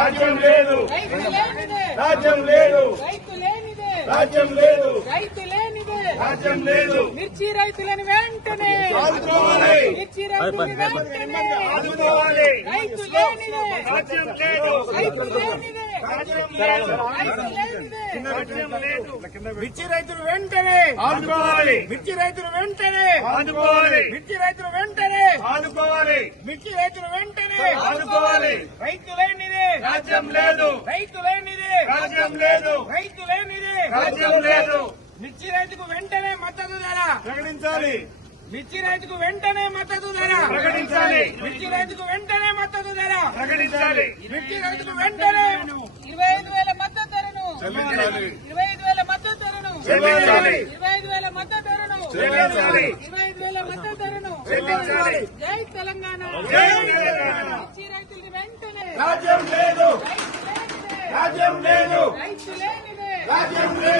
రాజ్యం లేదు రాజ్యం లేదు రాజ్యం లేదు రాజ్యం లేదు మిర్చి రైతులను వెంటనే ఆదుకోవాలి మిర్చి రైతులను వెంటనే ఆదుకోవాలి రాజ్యం లేదు మిర్చి రైతులు వెంటనే ఆదుకోవాలి మిర్చి రైతులు వెంటనే ఆదుకోవాలి మిర్చి రైతులు వెంటనే ఆదుకోవాలి మిర్చి రైతులు వెంటనే ఆదుకోవాలి రైతులైన రాజ్యం లేదు రైతు లేనిది రాజ్యం లేదు రైతు లేనిది రాజ్యం లేదు మిర్చి రైతుకు వెంటనే మద్దతు ధర ప్రకటించాలి మిర్చి రైతుకు వెంటనే మద్దతు ధర ప్రకటించాలి మిర్చి రైతుకు వెంటనే మద్దతు ధర ప్రకటించాలి మిర్చి రైతుకు వెంటనే ఇరవై ఐదు వేల మద్దతు ధరను ఇరవై ఐదు వేల మద్దతు ధరను ఇరవై ఐదు వేల మద్దతు ధరను ఇరవై ఐదు వేల మద్దతు ధరను జై తెలంగాణ మిర్చి వెంటనే Vai, Chilene, né? Vai, Chilene!